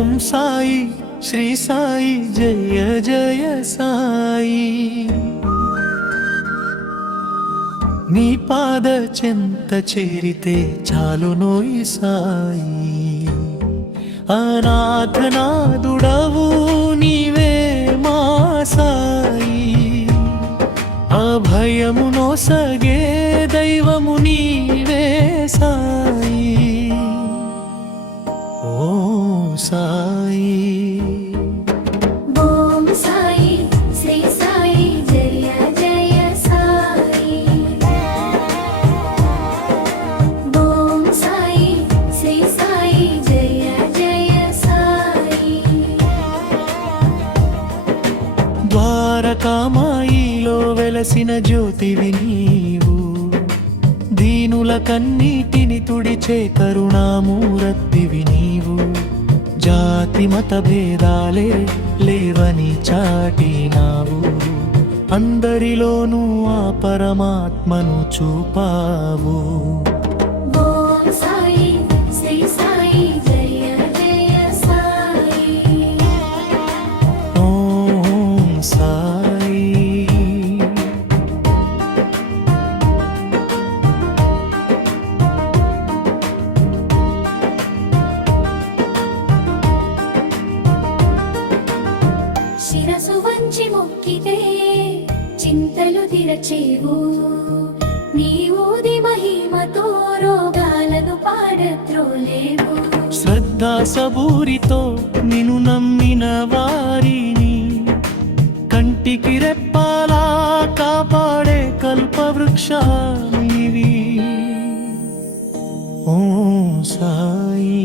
ఓం సాయి శ్రీ సాయి జయ జయ సాయి నీ పాద చెంత చేరితే చాలునోయి సాయి అనాథనాథుడవు నీవే మా సాయి అభయమునో సగే దైవము నీవే సాయి ఓ సాయి ఓం సాయి శ్రీ సాయి జయ జయ సాయి ఓం సాయి శ్రీ సాయి జయ జయ సాయి ద్వారకామాయిలో వెలసిన జ్యోతివి నీవు దీనుల కన్నీటిని తుడిచే కరుణామూరత్తివి నీవు జాతి మత భేదాలే లేవని చాటినావు అందరిలోనూ ఆ పరమాత్మను చూపావు ఓం సాయి శ్రీ సాయి జయ జయ సాయి ఓం సాయి శిరసు వంచి మొక్కితే చింతలు తిరచేవు నీ ఊది మహిమతో రోగాలను పాడత్రోలేవు శ్రద్ధా సబూరితో నిన్ను నమ్మిన వారిని కంటికి రెప్పాలా కాపాడే కల్పవృక్షానివి ఓం సాయి